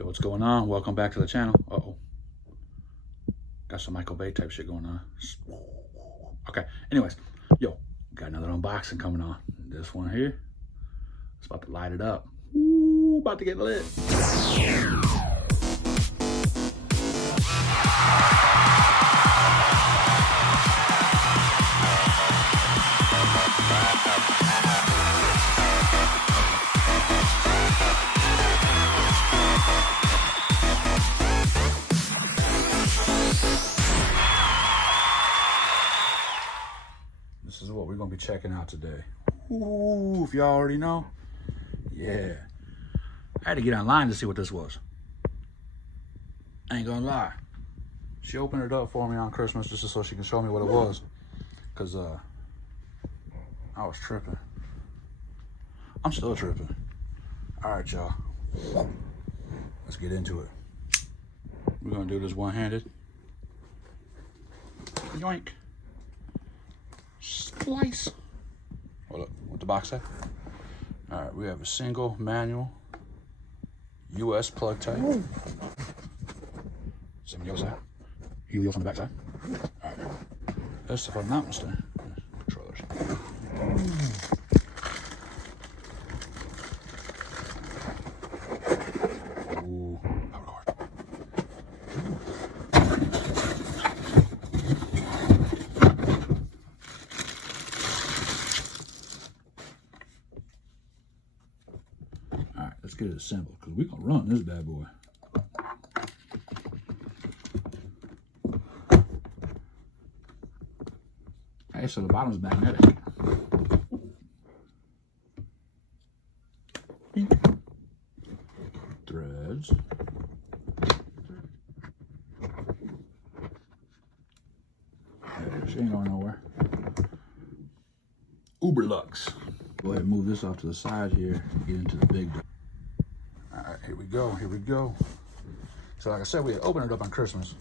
Yo, what's going on? Welcome back to the channel. Uh-oh. Got some Michael Bay type shit going on. Okay, anyways. Yo, got another unboxing coming on. This one here. It's about to light it up. Ooh, about to get lit. This is what we're gonna be checking out today. Ooh, if y'all already know. Yeah. I had to get online to see what this was. I ain't gonna lie. She opened it up for me on Christmas just so she can show me what it was. Cause I was tripping. I'm still tripping. All right, y'all. Let's get into it. We're gonna do this one-handed. Yoink. Slice. Hold up, what the box say? All right, we have a single manual US plug type. Same on the other side. Helios on the back side. All right, that's if I'm not mistaken. Controllers. Ooh, power cord. All right, let's get it assembled because we gonna run this bad boy. Okay, so the bottom's magnetic. Threads. She ain't going nowhere. Uberlux. Go ahead and move this off to the side here. Get into the big door. All right, here we go. Here we go. So like I said, we had opened it up on Christmas.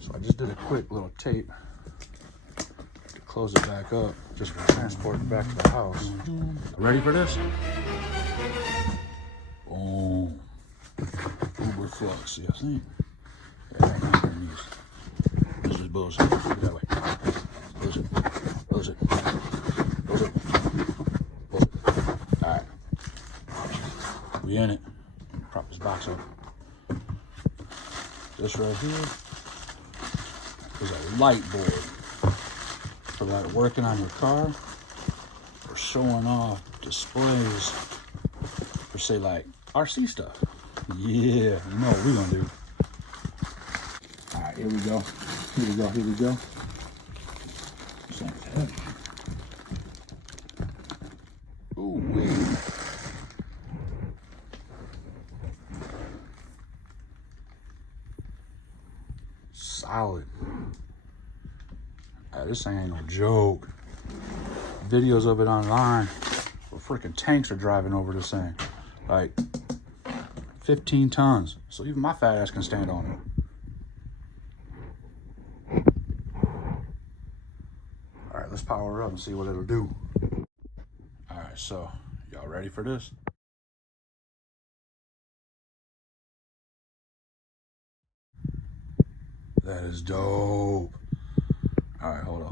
So I just did a quick little tape to close it back up, just for transporting back to the house. Ready for this? Boom. Uberlux. See, I think. Yeah, I'm gonna use. This is bullshit. Get that way. Close it. Close it. Close it. Close it. All right. We in it. Prop this box up. This right here is a light board for like working on your car or showing off displays for say like RC stuff. Yeah, you know what we're gonna do. All right, here we go. Here we go. Here we go. This thing's heavy. Ooh, wait. Solid. This thing ain't no joke. Videos of it online where freaking tanks are driving over this thing. Like 15 tons. So even my fat ass can stand on it. All right, let's power her up and see what it'll do. All right, so y'all ready for this? That is dope. All right, hold on.